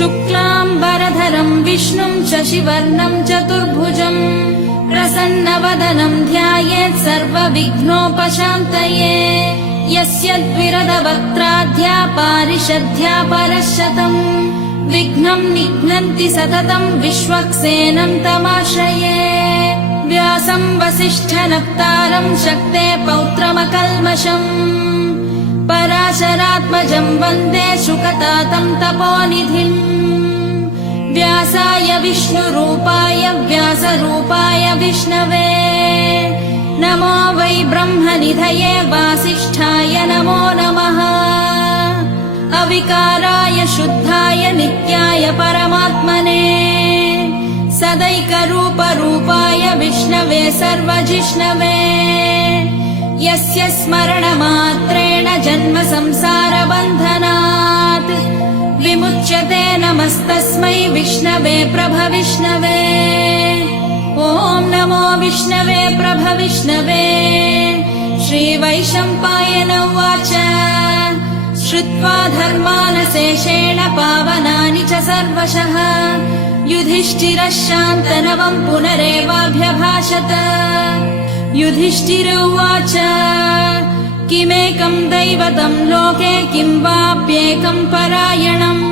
शुक्लाम्बरधरम् विष्णुम् शशिवर्णम् चतुर्भुजम् प्रसन्नवदनम् ध्यायेत् सर्वविघ्नोपशान्तये यस्य द्विरदवक्त्राद्या पारिषद्या परशतम् विघ्नम् निघ्नन्ति सततम् विश्वक्सेनम् तमाश्रये व्यासम् वसिष्ठनप्तारम् शक्ते पौत्रमकल्मषम् पराशरात्मजम् वन्दे शुकतातम् तपोनिधिम् व्यासाय विष्णुरूपाय व्यासरूपाय विष्णवे नमो वै ब्रह्मनिधये वासिष्ठाय नमो नमः अविकाराय शुद्धाय नित्याय परमात्मने सदैकरूपरूपाय विष्णवे सर्वजिष्णवे यस्य स्मरणमात्रेण जन्म संसारबन्धनात् विमुच्यते नमस्तस्मै विष्णवे प्रभविष्णवे ॐ नमो विष्णवे प्रभविष्णवे श्रीवैशम्पायन उवाच श्रुत्वा धर्मानशेषेण पावनानि च सर्वशः युधिष्ठिरः शान्तनवम् पुनरेवाभ्यभाषत युधिष्ठिर उवाच किमेकम् दैवतम् लोके किम् वाप्येकम् परायणम्